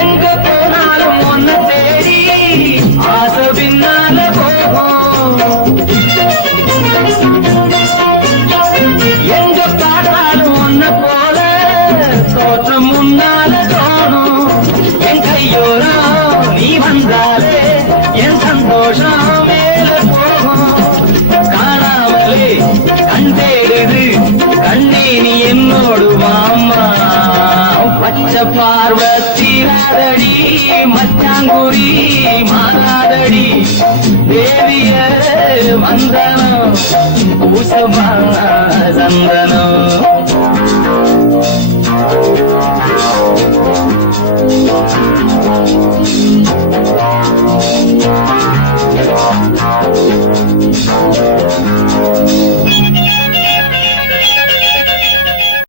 எங்க போனாலும் ஒன்ன தேடி ஆசை பின்னால போகும். எங்க பார்த்தாலும் ஒன்ன போல தோற்றம் முன்னால தோணும். என் கையோரம் நீ வந்தாலே என் சந்தோஷம் மேல போகும். காணாமலே கண் தேடுது கண்ணே நீ என்னோடு வாம்மா. பச்சை பார்வத்தீராதடி மச்சாங்குடி மாறாதடி தேவிய வந்தனம் பூசமா சந்தனம்.